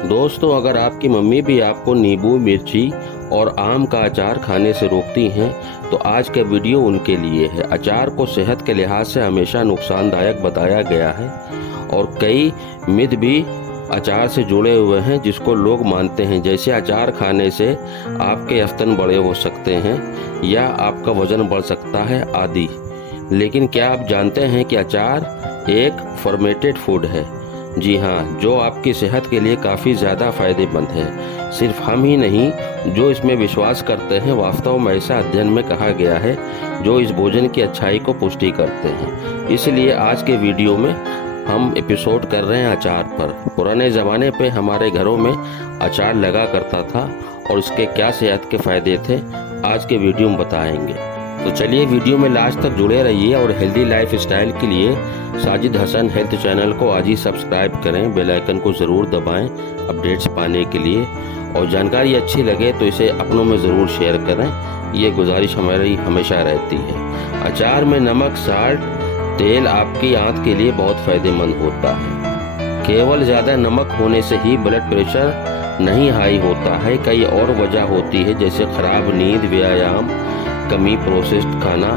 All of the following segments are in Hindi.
दोस्तों, अगर आपकी मम्मी भी आपको नींबू, मिर्ची और आम का अचार खाने से रोकती हैं तो आज का वीडियो उनके लिए है। अचार को सेहत के लिहाज से हमेशा नुकसानदायक बताया गया है और कई मिथ भी अचार से जुड़े हुए हैं जिसको लोग मानते हैं, जैसे अचार खाने से आपके स्तन बड़े हो सकते हैं या आपका वजन बढ़ सकता है आदि। लेकिन क्या आप जानते हैं कि अचार एक फर्मेंटेड फूड है? जी हाँ, जो आपकी सेहत के लिए काफ़ी ज़्यादा फायदेमंद है। सिर्फ हम ही नहीं, जो इसमें विश्वास करते हैं, वास्तव में ऐसा अध्ययन में कहा गया है जो इस भोजन की अच्छाई को पुष्टि करते हैं। इसलिए आज के वीडियो में हम एपिसोड कर रहे हैं अचार पर। पुराने ज़माने पे हमारे घरों में अचार लगा करता था और इसके क्या सेहत के फ़ायदे थे, आज के वीडियो में बताएंगे। तो चलिए वीडियो में लास्ट तक जुड़े रहिए और हेल्दी लाइफ स्टाइल के लिए साजिद हसन हेल्थ चैनल को आज ही सब्सक्राइब करें, बेल आइकन को ज़रूर दबाएं अपडेट्स पाने के लिए, और जानकारी अच्छी लगे तो इसे अपनों में ज़रूर शेयर करें, ये गुजारिश हमारी हमेशा रहती है। अचार में नमक, साल्ट, तेल आपकी आंत के लिए बहुत फायदेमंद होता है। केवल ज़्यादा नमक होने से ही ब्लड प्रेशर नहीं हाई होता है, कई और वजह होती है जैसे खराब नींद, व्यायाम कमी, प्रोसेस्ड खाना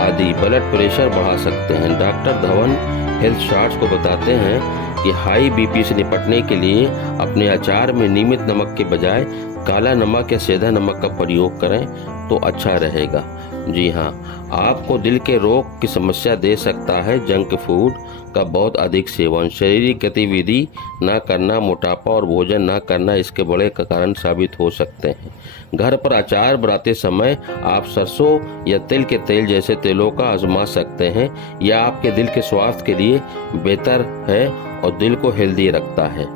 आदि ब्लड प्रेशर बढ़ा सकते हैं। डॉक्टर धवन हेल्थ चार्ट्स को बताते हैं कि हाई बीपी से निपटने के लिए अपने अचार में नियमित नमक के बजाय काला नमक या सेंधा नमक का प्रयोग करें तो अच्छा रहेगा। जी हाँ, आपको दिल के रोग की समस्या दे सकता है जंक फूड का बहुत अधिक सेवन, शारीरिक गतिविधि न करना, मोटापा और भोजन न करना इसके बड़े कारण साबित हो सकते हैं। घर पर अचार बनाते समय आप सरसों या तिल के तेल जैसे तेलों का आजमा सकते हैं, यह आपके दिल के स्वास्थ्य के लिए बेहतर है और दिल को हेल्दी रखता है।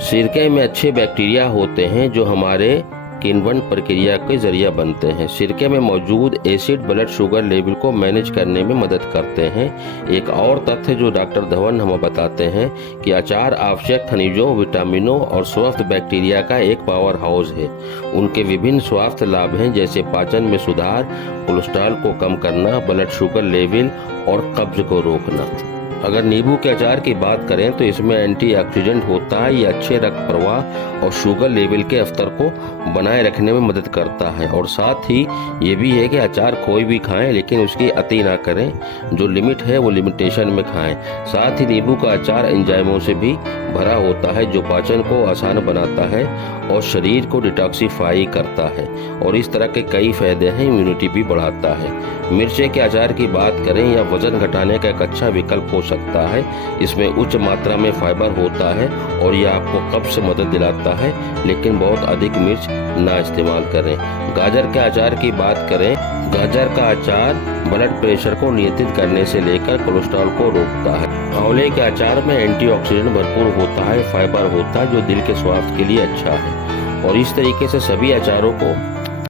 सिरके में अच्छे बैक्टीरिया होते हैं जो हमारे किण्वन प्रक्रिया के जरिए बनते हैं। सिरके में मौजूद एसिड ब्लड शुगर लेवल को मैनेज करने में मदद करते हैं। एक और तथ्य जो डॉक्टर धवन हमें बताते हैं कि अचार आवश्यक खनिजों, विटामिनों और स्वस्थ बैक्टीरिया का एक पावर हाउस है। उनके विभिन्न स्वास्थ्य लाभ हैं जैसे पाचन में सुधार, कोलेस्ट्रॉल को कम करना, ब्लड शुगर लेवल और कब्ज को रोकना। अगर नींबू के अचार की बात करें तो इसमें एंटीऑक्सीडेंट होता है, ये अच्छे रक्त प्रवाह और शुगर लेवल के स्तर को बनाए रखने में मदद करता है। और साथ ही ये भी है कि अचार कोई भी खाएं लेकिन उसकी अति ना करें, जो लिमिट है वो लिमिटेशन में खाएं। साथ ही नींबू का अचार एंजाइमों से भी भरा होता है जो पाचन को आसान बनाता है और शरीर को डिटॉक्सिफाई करता है, और इस तरह के कई फायदे हैं, इम्यूनिटी भी बढ़ाता है। मिर्चे के अचार की बात करें या वजन घटाने का एक अच्छा विकल्प हो सकता है। इसमें उच्च मात्रा में फाइबर होता है और यह आपको कब्ज से मदद दिलाता है, लेकिन बहुत अधिक मिर्च ना इस्तेमाल करें। गाजर के अचार की बात करें, गाजर का अचार ब्लड प्रेशर को नियंत्रित करने से लेकर कोलेस्ट्रॉल को रोकता है। आंवले के अचार में एंटीऑक्सीडेंट भरपूर होता है, फाइबर होता है जो दिल के स्वास्थ्य के लिए अच्छा है। और इस तरीके से सभी अचारों को